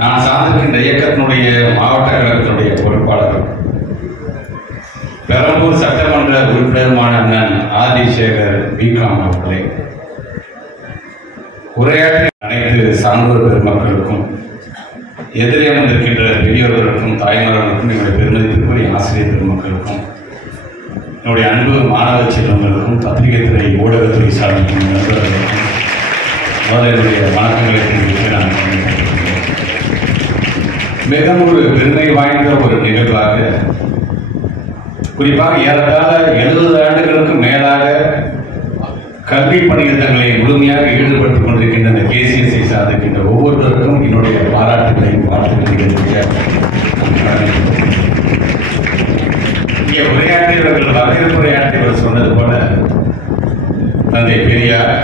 நான் சார்ந்திருக்கின்ற இயக்கத்தினுடைய மாவட்ட கழகத்தினுடைய பொறுப்பாளர், பெரம்பூர் சட்டமன்ற உறுப்பினருமான அண்ணன் ஆதி சேகர் பிகாம் அவர்களே, உரையாற்றிய அனைத்து சான்றோர் பெருமக்களுக்கும், எதிரே வந்திருக்கின்ற பெரியோர்களுக்கும், தாய்மார்களுக்கும், என்னுடைய பெருமதிப்பிற்குரிய ஆசிரியர் பெருமக்களுக்கும், என்னுடைய அன்பு மாணவ செல்வங்களுக்கும், பத்திரிகை துறை ஊடகத்துறை சார்ந்த நண்பர்களுக்கும் என்னுடைய வணக்கங்களை தெரிவித்து நான் மிக ஒரு பெருமை வாய்ந்த ஒரு நிகழ்வாக, குறிப்பாக ஏறத்தாழ 70 ஆண்டுகளுக்கு மேலாக கல்வி பணியில் தங்களை முழுமையாக ஈடுபட்டுக் கொண்டிருக்கின்ற இந்த கேசிஎஸ்ஐ சாதிக்கின்ற ஒவ்வொருவருக்கும் என்னுடைய பாராட்டுகளையும் வாழ்த்துக்களையும் இங்கே உரையாற்றியவர்கள் வரவேற்புரையாற்றியவர் சொன்னது போல, தந்தை பெரியார்,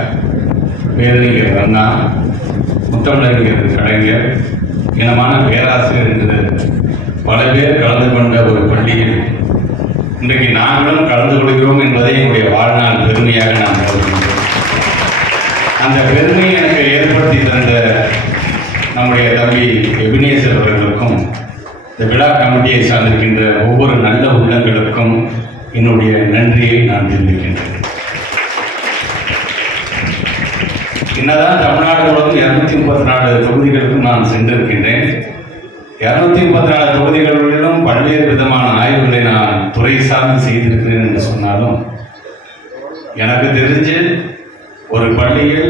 பேரறிஞர் அண்ணா, முத்தமிழறிஞர் கலைஞர், இனமான பேராசிரியர் என்று பல பேர் கலந்து கொண்ட ஒரு பள்ளியில் இன்றைக்கு நாங்களும் கலந்து கொள்கிறோம் என்பதை என்னுடைய வாழ்நாள் பெருமையாக நான் கருதுகிறேன். அந்த பெருமையை எனக்கு ஏற்படுத்தி தந்த நம்முடைய தம்பி எபினேசர் அவர்களுக்கும், இந்த விழா கமிட்டியை சார்ந்திருக்கின்ற ஒவ்வொரு நல்ல உள்ளங்களுக்கும் என்னுடைய நன்றியை நான் தெரிவிக்கின்றேன். என்னதான் தமிழ்நாடு முழுவதும் 234 தொகுதிகளுக்கும் நான் சென்றிருக்கின்றேன். 234 தொகுதிகளிலும் பல்வேறு விதமான ஆய்வுகளை நான் துறை சார்ந்து செய்திருக்கிறேன் என்று சொன்னாலும், எனக்கு தெரிஞ்சு ஒரு பள்ளியில்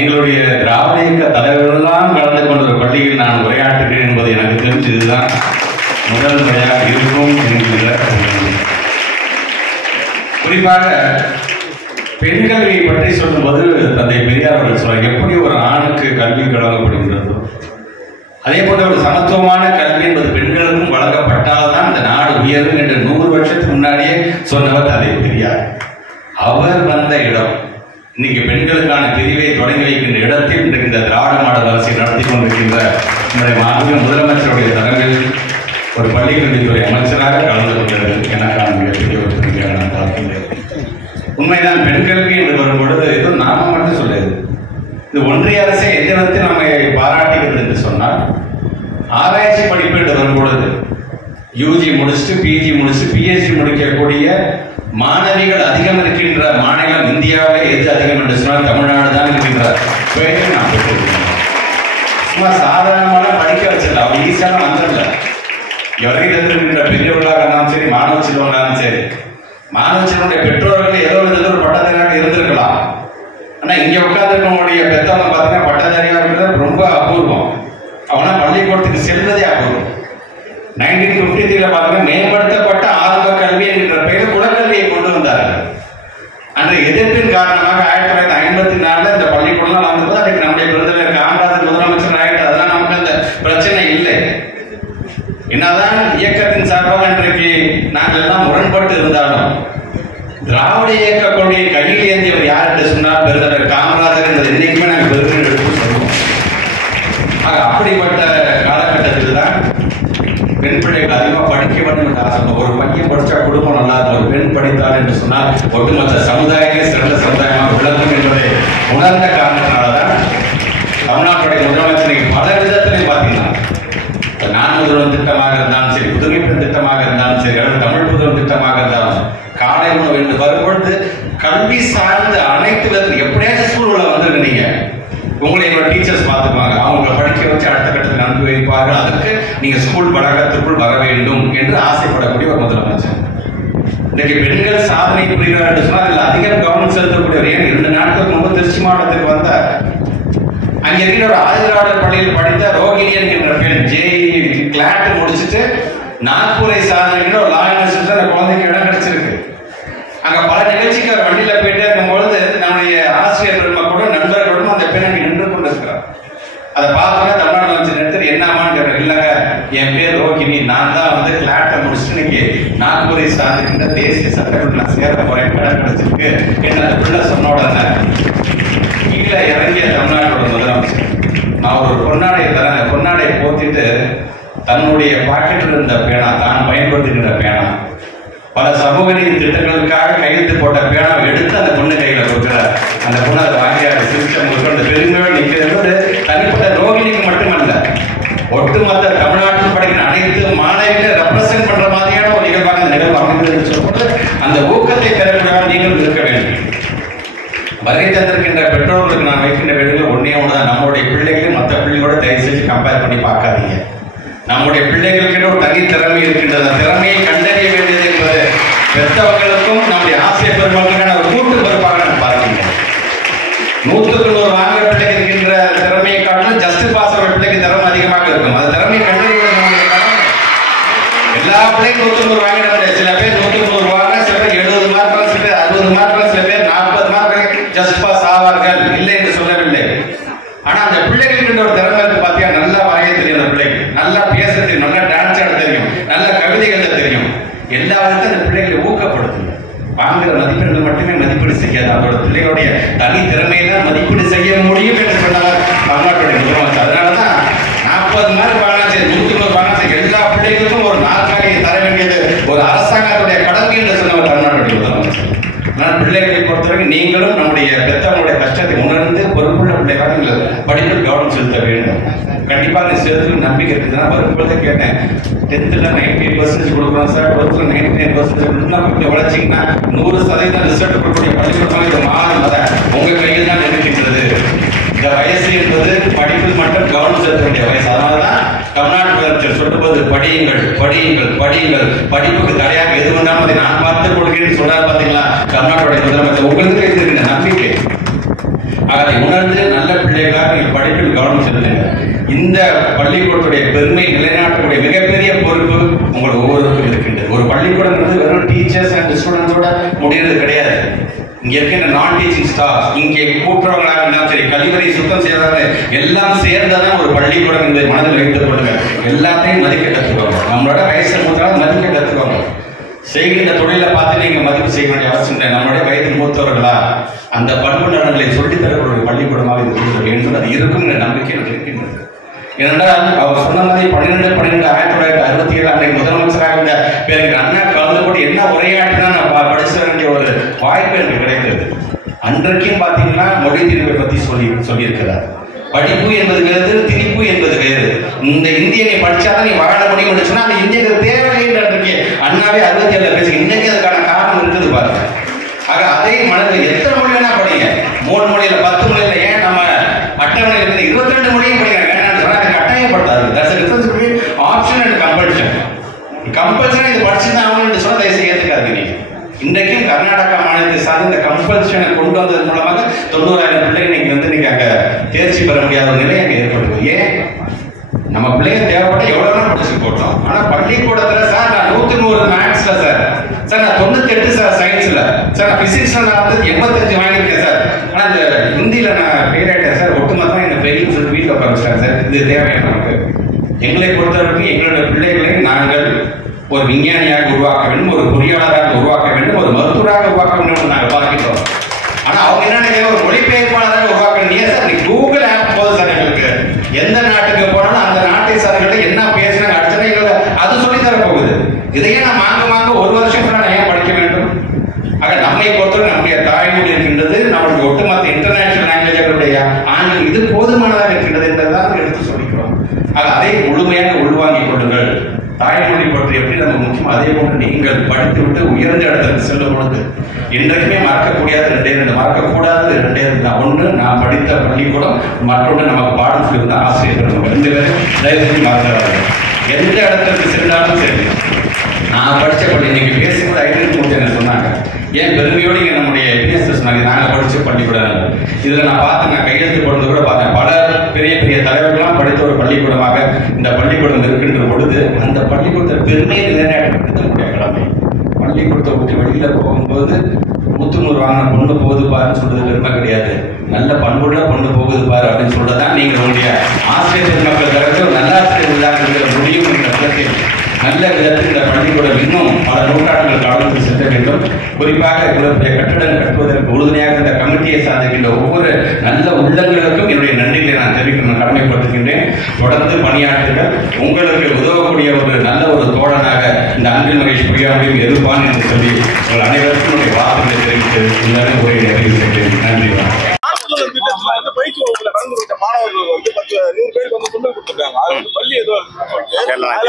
எங்களுடைய திராவிட இயக்க தலைவர்களெல்லாம் கலந்து கொண்ட ஒரு பள்ளியில் நான் உரையாற்றுகிறேன் என்பது எனக்கு தெரிஞ்சு இதுதான் முதல் முறையாக இருக்கும் என்கின்ற குறிப்பாக பெண்கல்வியை பற்றி சொல்லும்போது தந்தை பெரியார் அவர்கள் சொல்றார், எப்படி ஒரு ஆணுக்கு கல்வி வழங்கப்படுகின்றதோ அதே போன்ற ஒரு சமத்துவமான கல்வி என்பது பெண்களுக்கும் வழங்கப்பட்டால்தான் இந்த நாடு உயரும் என்று 100 வருஷத்துக்கு முன்னாடியே சொன்னவர் தந்தை பெரியார். அவர் வந்த இடம் இன்னைக்கு பெண்களுக்கான பிரிவை தொடங்கி வைக்கின்ற இடத்தில் இன்றைக்கு இந்த திராவிட மாடல் அரசை நடத்தி கொண்டிருக்கின்ற நம்முடைய மாநில முதலமைச்சருடைய தரங்களில் ஒரு பள்ளிக்கல்வித்துறை அமைச்சராக கலந்து கொண்டது எனக்கான மிகப்பெரிய ஒரு பெருமையாக நான் பார்க்கின்றேன். உண்மைதான், பெண்கல்வி என்று வரும்பொழுது எதுவும் நாம மட்டும் சொல்லுது. இந்த ஒன்றிய அரசை எந்த விதத்தில் நம்மை பாராட்டுகிறது என்று சொன்னால், ஆராய்ச்சி படிப்பு என்று வரும்பொழுது யூஜி முடிச்சுட்டு பிஜி முடிச்சுட்டு பிஹெச்டி முடிக்கக்கூடிய மாணவிகள் அதிகம் இருக்கின்ற மாநிலம் இந்தியாவிலே எது அதிகம் என்று சொன்னால் தமிழ்நாடு தான் இருக்கின்ற பெயரை நான் பெற்றிருக்கேன். சும்மா சாதாரணமான படிக்க வச்சிடல, அவங்க ஈஸியான வந்துடல. எவரையும் இருக்கின்ற பெரியவர்களாக இருந்தாலும் சரி, மாணவ செல்வங்களாலும் சரி, மாணவ செல்வனுடைய பெற்றோர்கள் ஏதோ ஒரு பட்டதாரியாக இருந்திருக்கலாம். ஆனா இங்க உட்கார்ந்துருக்கவங்களுடைய பெற்றவங்க பார்த்தீங்கன்னா பட்டதாரியாக இருக்கிறது ரொம்ப அபூர்வம். அவனா பள்ளிக்கூடத்துக்கு செல்வதே அபூர்வம். 1953 பார்த்தீங்கன்னா மேம்படுத்தப்பட்ட ஆரம்ப கல்வி என்கின்ற பெயர் குலக்கல்வியை கொண்டு வந்தார்கள். அன்றைய எதிர்ப்பின் காரணமாக 1954 இந்த பள்ளிக்கூடம் வந்தபோது அதுக்கு நம்முடைய விருதுல காமராஜர் முதலமைச்சர் ஆகிட்டு அதெல்லாம் நமக்கு அந்த பிரச்சனை இல்லை. என்னதான் இயக்கத்தின் சார்பாக இன்றைக்கு நாங்கள் எல்லாம் முரண்பட்டு இருந்தாலும் திராவிட இயக்க கொள்கையை கையில் ஏந்தியவர் யார் என்று சொன்னால் பெருந்தலைவர் காமராஜர் என்பது என்னைக்குமே நாங்கள் பெருமை எடுத்து சொல்லுவோம். அப்படிப்பட்ட காலகட்டத்தில் தான் பெண் பிள்ளைகள் அதிகமாக படிக்க வேண்டும் என்று ஆசை. ஒரு பையன் படிச்சா குடும்பம் நல்லா இருக்கும், ஒரு பெண் படித்தார் என்று சொன்னால் ஒட்டுமொத்த சமுதாயமே சிறந்த சமுதாயமாக விளங்கும் என்பதை உணர்ந்த காரணத்தினால்தான் தமிழ்நாட்டுடைய முதலமைச்சரை பல விதத்திலையும் பார்த்தீங்கன்னா நான் முதல்வன் திட்டமாக இருந்தாலும் சரி, புதுமை பெண் திட்டமாக இருந்தாலும் சரி, தமிழ் புதுவன் திட்டமாக இருந்தாலும் காலை உணவு என்று வரும்பொழுது கல்வி சார்ந்த அனைத்து விதத்தில் எப்படியாச்சும் ஸ்கூல்ல வந்துருக்கு. நீங்க உங்களை என்னோட டீச்சர்ஸ் பார்த்துப்பாங்க, அவங்களை படிக்க வச்சு அடுத்த கட்டத்தில் அனுப்பி வைப்பார்கள். அதுக்கு நீங்க ஸ்கூல் வளாகத்திற்குள் வர வேண்டும் என்று ஆசைப்படக்கூடிய ஒரு முதலமைச்சர். இன்னைக்கு பெண்கள் சாதனை புரிகிறார் என்று சொன்னால் அதில் அதிகம் கவனம் செலுத்தக்கூடியவர். ஏன் 2 நாட்களுக்கு முன்பு திருச்சி மாவட்டத்துக்கு வந்தார். அங்க இருக்கிற ஒரு ஆதிராவிடர் பள்ளியில் படித்த ரோகிணி என்கின்ற பெண் கிளாட் முடிச்சுட்டு நாக்பூரை சாதனை ஒரு லா யூனிவர்சிட்டியில் அந்த குழந்தைக்கு இடம் கிடைச்சிருக்கு. அங்க பல நிகழ்ச்சிக்கு அவர் வண்டியில போயிட்டே இருக்கும்பொழுது நம்முடைய ஆசிரியர் பெருமக்களும் நண்பர்களும் அந்த பெண் நின்று கொண்டிருக்கிறார். அதை பார்த்தோன்னா தமிழ்நாடு அமைச்சர் எடுத்து என்னமான்னு கேட்கிறேன். இல்லைங்க, என் பேர் ரோகிணி, நான் தான் கிளாட்டை முடிச்சுட்டு இன்னைக்கு நாக்பூரை சார்ந்திருக்கின்ற தேசிய சட்டத்தில் நான் சேர போறேன், இடம் கிடைச்சிருக்கு என்ன அந்த பிள்ளை சொன்ன உடனே கீழே இறங்கிய தமிழ்நாட்டோட முதலமைச்சர் நான் ஒரு பொன்னாடையை தரேன், அந்த பொன்னாடையை போத்திட்டு தன்னுடைய பாக்கெட்டில் இருந்த பேனா, தான் பயன்படுத்துகின்ற பேனா, பல சமூக நீதி திட்டங்களுக்காக கையெழுத்து போட்ட பேனாவை எடுத்து அந்த பொண்ணு கையில கொடுக்கிறார். அந்த பொண்ணு அதை வாங்கி சிரிச்சவங்களுக்கு அந்த பெருமையோடு நிற்கிறது தனி வருகை தந்திருக்கின்ற பெற்றோர்களுக்கு நான் வைக்கின்ற வேண்டுகோள் ஒன்னே ஒன்றுதான், நம்மளுடைய பிள்ளைகளையும் மற்ற பிள்ளைகளோட தயவு செஞ்சு கம்பேர் பண்ணி பார்க்காதீங்க. நம்முடைய பிள்ளைகளுக்கு ஒரு தனி திறமை இருக்கின்றது. அந்த திறமையை கண்டறிய வேண்டியது என்பது பெற்றவர்களுக்கும் நம்முடைய ஆசிரியர் பெருமக்களுக்கான ஒரு கூட்டு பொறுப்பாக நான் பார்க்கின்றேன். 100க்கு 100 வாங்குற பிள்ளைக்கு இருக்கின்ற திறமையை காட்டிலும் ஜஸ்ட் பாஸ் ஆகிற பிள்ளைக்கு திறமை அதிகமாக இருக்கும். அந்த திறமையை கண்டறிவது எல்லா பிள்ளைக்கும் 100க்கு 100 வாங்கிட முடியாது. சில பேர் 100க்கு 100 வாங்க, சில பேர் 70 மார்க், சில பேர் 60 மார்க், சில பேர் 40 மார்க் ஜஸ்ட் பாஸ் ஆவார்கள், இல்லை என்று சொல்லவில்லை. ஆனா அந்த பிள்ளைகளுக்கு ஒரு திறமை இருக்கு பாத்தியா, நல்லா வரைய தெரியும், அந்த பிள்ளைக்கு நல்லா பேச தெரியும், நல்லா டான்ஸ் ஆட தெரியும், நல்ல கவிதைகள் தெரியும். எல்லா விதத்தையும் அந்த பிள்ளைகளை ஊக்கப்படுத்தும். வாங்குற மதிப்பெண்கள் மட்டுமே மதிப்பீடு செய்யாது, அதோட பிள்ளைகளுடைய தனி திறமையெல்லாம் மதிப்பீடு செய்ய முடியும் என்று சொன்னவர் தமிழ்நாட்டுடைய முதலமைச்சர். அதனாலதான் 40 மார்க் வாங்கினா சரி, 100 வாங்கினா சரி, எல்லா பிள்ளைகளுக்கும் ஒரு நாற்காலியை தர வேண்டியது ஒரு அரசாங்கத்துடைய கடமை என்று சொன்னவர் தமிழ்நாட்டுடைய முதலமைச்சர். ஆனால் பிள்ளைகளை பொறுத்தவரை நீங்களும் நம்முடைய பெற்றவங்களுடைய கஷ்டத்தை உணர்ந்து பொறுப்புள்ள பிள்ளைகளாக நீங்கள் படிப்பில் கவனம் செலுத்த வேண்டும். கண்டிப்பாக நீ சேர்த்து நம்பிக்கை இருக்குதுன்னா வரும்போது கேட்டேன், 10th 98% கொடுக்குறோம் சார், 12th 99% உழைச்சிங்கன்னா 100% ரிசல்ட் கொடுக்கக்கூடிய பள்ளிக்கூடமாக இது மாறும். உங்க கையில் தான் இருக்கின்றது. இந்த வயசு என்பது படிப்பில் மட்டும் கவனம் செலுத்த வேண்டிய வயசு. அதனாலதான் தமிழ்நாட்டு முதலமைச்சர் சொல்லும்போது படியுங்கள் படியுங்கள் படியுங்கள், படிப்புக்கு தடையாக எது வந்தாலும் அதை நான் பார்த்துக் கொள்கிறேன் சொல்றாரு. பாத்தீங்களா தமிழ்நாட்டுடைய முதலமைச்சர், உங்களுக்கு இருக்கின்ற நம்பிக்கை. அதை உணர்ந்து நல்ல பிள்ளைகளாக நீங்கள் படிப்பில் கவனம் செலுத்துங்க. இந்த பள்ளிக்கூடத்துடைய பெருமை நிலைநாட்டக்கூடிய மிகப்பெரிய பொறுப்பு உங்கள் ஒவ்வொருவருக்கும் இருக்கின்றது. ஒரு பள்ளிக்கூடம் வந்து வெறும் டீச்சர்ஸ் அண்ட் ஸ்டூடெண்ட்ஸோட முடிகிறது கிடையாது. இங்க இருக்கின்ற நான் டீச்சிங் ஸ்டாஃப், இங்கே கூட்டுறவங்களாக இருந்தாலும் சரி, கழிவறை சுத்தம் செய்யறாங்க, எல்லாம் சேர்ந்ததான் ஒரு பள்ளிக்கூடம் என்பதை மனதில் வைத்துக் கொள்ளுங்க. எல்லாத்தையும் மதிக்க கற்றுக்கோங்க. நம்மளோட வயசு மூத்தாலும் மதிக்க கற்றுக்கோங்க. செய்கின்ற தொழிலை பார்த்து நீங்க மதிப்பு செய்ய வேண்டிய அவசியம் இல்லை. நம்மளுடைய வயதில் மூத்தவர்களா அந்த பண்பு நலன்களை சொல்லித் தரக்கூடிய பள்ளிக்கூடமாக இது இருக்க வேண்டும். அது இருக்கும் என்ற நம்பிக்கை எனக்கு இருக்கின்றது. ஏனென்றால் அவர் சொன்ன மாதிரி 12/12/1967 அன்றைக்கு முதலமைச்சராக இருந்த பேருக்கு அண்ணா கலந்து கொண்டு என்ன உரையாற்றினா நான் படிச்ச வேண்டிய ஒரு வாய்ப்பு எனக்கு கிடைத்தது. அன்றைக்கும் பார்த்தீங்கன்னா மொழி திணிப்பை பற்றி சொல்லியிருக்கிறார். படிப்பு என்பது வேறு, திணிப்பு என்பது வேறு. இந்த இந்தியனை படிச்சாதான் நீ வாழ முடியும் என்று சொன்னா அந்த இந்தியனுக்கு தேவையில்லை என்று அண்ணாவே 67 பேசி இன்னைக்கு அதுக்கான காரணம் இருக்குது பாருங்க. ஆக அதே மனதில் எத்தனை மொழி வேணா படிங்க, 3 மொழியில 10 மொழியில, ஏன் நம்ம அட்டவணை இருக்குது 22 மொழியும் படிக்கிறாங்க. வேணாம்னு சொன்னா அது கட்டாயப்படுத்தாது. That's difference between option and compulsion. Compulsion இது படிச்சுதான் ஆகணும்னு சொன்னா தயவுசெய்து ஏற்றுக்காதீங்க. நீங்க இன்றைக்கும் கர்நாடகா மாநிலத்தை சார்ந்து இந்த கம்பல்ஷனை கொண்டு வந்ததன் மூலமாக 90,000 பிள்ளைங்க இன்னைக்கு வந்து நீங்க அங்க தேர்ச்சி பெற முடியாத ஒரு நிலை அங்க ஏற்படுது. ஏன் நம்ம பிள்ளைங்க தேவைப்பட்ட எவ்வளவு படிச்சு போட்டோம். ஆனா பள்ளிக்கூடத்துல சார் நான் 100க்கு 100 மேத்ஸ்ல சார் நான் 98 சார் சயின்ஸ்ல சார், நான் பிசிக்ஸ்ல நான் வந்து 85 வாங்கியிருக்கேன் சார், ஆனா இந்த ஹிந்தியில நான் ஃபெயில் ஆயிட்டேன் சார், ஒட்டுமொத்தமா என்ன ஃபெயில்னு சொல்லி வீட்டில் உட்காந்துட்டாங்க சார். இது தேவையான நமக்கு. எங்களை பொறுத்தவரைக்கும் எங்களுடைய பிள்ளைகளை நாங்கள் ஒரு விஞ்ஞானியாக உருவாக்க வேண்டும், ஒரு பொறியாளராக உருவாக்க வேண்டும், ஒரு மருத்துவராக உருவாக்க வேண்டும் நாங்கள் பார்க்கிறோம். ஆனா அவங்க என்ன ஒரு மொழிபெயர்ப்பாளராக உருவாக்க வேண்டிய சார் கூகுள் ஆப் போதும் சார். எங்களுக்கு எந்த நாட்டுக்கு போனாலும் அந்த நாட்டை சார்களை என்ன பேசுறாங்க அடுத்த எங்களுக்கு அது சொல்லி தர போகுது. இதையே நான் மாங்க ஒரு வருஷம் நான் ஏன் படிக்க வேண்டும்? ஆக நம்மை பொறுத்தவரை நம்முடைய தாய்மொழி இருக்கின்றது, நம்மளுடைய ஒட்டுமொத்த இன்டர்நேஷனல் லாங்குவேஜ் ஆங்கிலம் இது போதுமானதாக இருக்கின்றது என்பதுதான் எடுத்து சொல்லிக்கிறோம். ஆக அதை முழுமையாக உள்வாங்கிக் கொள்ளுங்கள். தாய்மொழி பற்றி எப்படி நம்ம முக்கியம், அதே போன்று நீங்கள் படித்து விட்டு உயர்ந்த இடத்திற்கு செல்லும் பொழுது இன்றைக்குமே மறக்கக்கூடியது 2 மறக்கக்கூடாது 2 தான். ஒன்று நான் படித்த பள்ளிக்கூடம், மற்றொன்று நமக்கு பாடம் சொல்லியிருந்த ஆசிரியர்கள். 2 பேரும் தயவுசெய்து மறந்துடாது. எந்த இடத்திற்கு சென்றாலும் சரி, நான் படித்த பள்ளி இன்னைக்கு பேசும்போது ஐடென்டி என்ன சொன்னாங்க, ஏன் பெருமையோடு இங்கே நம்முடைய பிஎஸ்எஸ் சொன்னாங்க நாங்கள் படித்த பள்ளிக்கூடம். இதில் நான் பார்த்தேன், நான் கையெழுத்து போடுறது கூட பார்த்தேன். பல பெரிய பெரிய தலைவர்கள்லாம் படித்த ஒரு பள்ளிக்கூடமாக இந்த பள்ளிக்கூடம் இருக்கின்ற பொழுது அந்த பள்ளிக்கூடத்தை பெருமையை நிலைநாட்டுவது நம்முடைய கடமை. பள்ளிக்கூடத்தை விட்டு வெளியில போகும்போது 100 வாங்கின பொண்ணு போகுது பாருன்னு சொல்றது பெருமை கிடையாது. நல்ல பண்புள்ள பொண்ணு போகுது பாரு அப்படின்னு சொல்றதான் நீங்க உங்களுடைய ஆசிரியர் மக்கள் தரப்பு நல்ல ஆசிரியர் இல்லாத முடியும் என்ற விதத்தில் நல்ல விதத்தில் இந்த பள்ளிக்கூடம் இன்னும் பல நூற்றாண்டுகள் காலத்தில் செல்ல வேண்டும். குறிப்பாக இவ்வளவு கட்டடம் கட்டுவதற்கு உறுதுணையாக இந்த கமிட்டியை சார்ந்திருக்கின்ற ஒவ்வொரு நல்ல உள்ளங்களுக்கும் என்னுடைய நன்றிகளை நான் தெரிவிக்க கடமைப்படுத்துகின்றேன். தொடர்ந்து பணியாற்றுங்கள். உங்களுக்கு உதவக்கூடிய ஒரு நல்ல ஒரு தோழனாக இந்த அன்பில் மகேஷ் பொய்யாமையும் எதிர்ப்பான் என்று சொல்லி உங்கள் அனைவருக்கும் என்னுடைய வார்த்தைகளை தெரிவித்து இந்த உரையை நிறைவு செய்கிறேன். நன்றி. மாணவர்கள் வந்து 100 பேருக்கு வந்து துண்டு கொடுத்துருக்காங்க. அது வந்து பள்ளி ஏதோ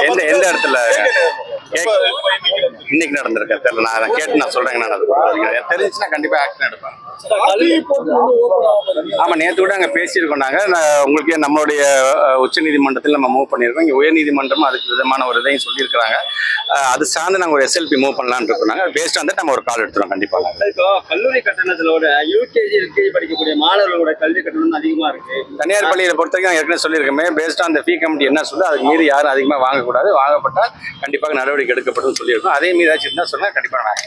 எந்த இடத்துல இன்னைக்கு நடந்திருக்கேன் தெரியல. நான் கேட்டு நான் சொல்றேங்க. நான் அது தெரிஞ்சுச்சுன்னா கண்டிப்பா ஆக்ஷன் எடுப்பேன். ஆமா, நேற்று கூட அங்கே பேசியிருக்கோம். நாங்கள் உங்களுக்கு நம்மளுடைய உச்சநீதிமன்றத்தில் நம்ம மூவ் பண்ணியிருக்கோம். இங்கே உயர்நீதிமன்றம் அதுக்கு விதமான ஒரு இதையும் சொல்லியிருக்கிறாங்க. அது சார்ந்து நாங்கள் ஒரு SLP மூவ் பண்ணலான்னு இருக்கோம். நாங்கள் பேஸ்ட் வந்து நம்ம ஒரு கால் எடுத்துறோம் கண்டிப்பாக. இப்போ கல்லூரி கட்டணத்திலோட யூகேஜி எல்கேஜி படிக்கக்கூடிய மாணவர்களோட கல்வி கட்டணம் அதிகமாக இருக்கு. தனியார் பள்ளியை பொறுத்த வரைக்கும் ஏற்கனவே சொல்லியிருக்கோமே, பேஸ்ட் அந்த ஃபீ கமிட்டி என்ன சொல்லுது அதுக்கு மீறி யாரும் அதிகமாக வாங்கக்கூடாது. வாங்கப்பட்டால் கண்டிப்பாக நடவடிக்கை எடுக்கப்படும் சொல்லியிருக்கோம். அதே மீறி ஏதாச்சும் இருந்தால் சொன்னால் கண்டிப்பாக நான்